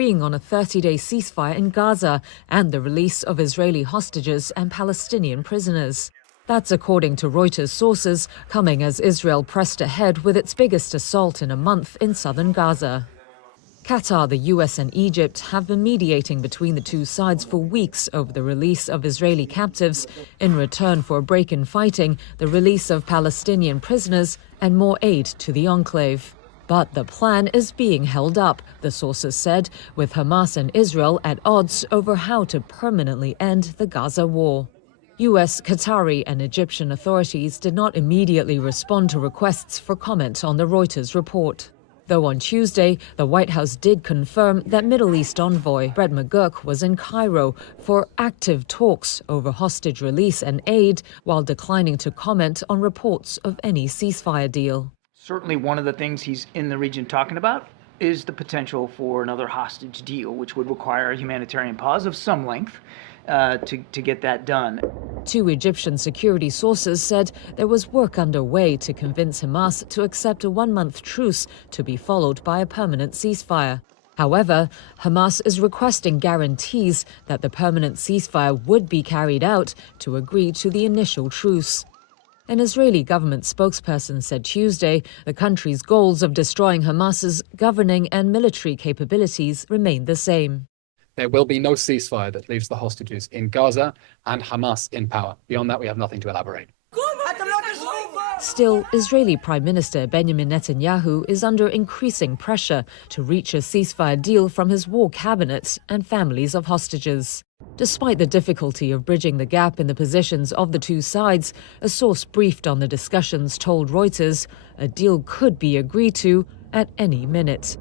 agreeing on a 30-day ceasefire in Gaza and the release of Israeli hostages and Palestinian prisoners. That's according to Reuters sources, coming as Israel pressed ahead with its biggest assault in a month in southern Gaza. Qatar, the US and Egypt have been mediating between the two sides for weeks over the release of Israeli captives in return for a break in fighting, the release of Palestinian prisoners and more aid to the enclave. But the plan is being held up, the sources said, with Hamas and Israel at odds over how to permanently end the Gaza war. US, Qatari and Egyptian authorities did not immediately respond to requests for comment on the Reuters report. Though on Tuesday, the White House did confirm that Middle East envoy Brett McGurk was in Cairo for active talks over hostage release and aid, while declining to comment on reports of any ceasefire deal. Certainly one of the things he's in the region talking about is the potential for another hostage deal, which would require a humanitarian pause of some length to get that done. Two Egyptian security sources said there was work underway to convince Hamas to accept a one-month truce to be followed by a permanent ceasefire. However, Hamas is requesting guarantees that the permanent ceasefire would be carried out to agree to the initial truce. An Israeli government spokesperson said Tuesday the country's goals of destroying Hamas's governing and military capabilities remain the same. There will be no ceasefire that leaves the hostages in Gaza and Hamas in power. Beyond that, we have nothing to elaborate. Still, Israeli Prime Minister Benjamin Netanyahu is under increasing pressure to reach a ceasefire deal from his war cabinet and families of hostages. Despite the difficulty of bridging the gap in the positions of the two sides, a source briefed on the discussions told Reuters a deal could be agreed to at any minute.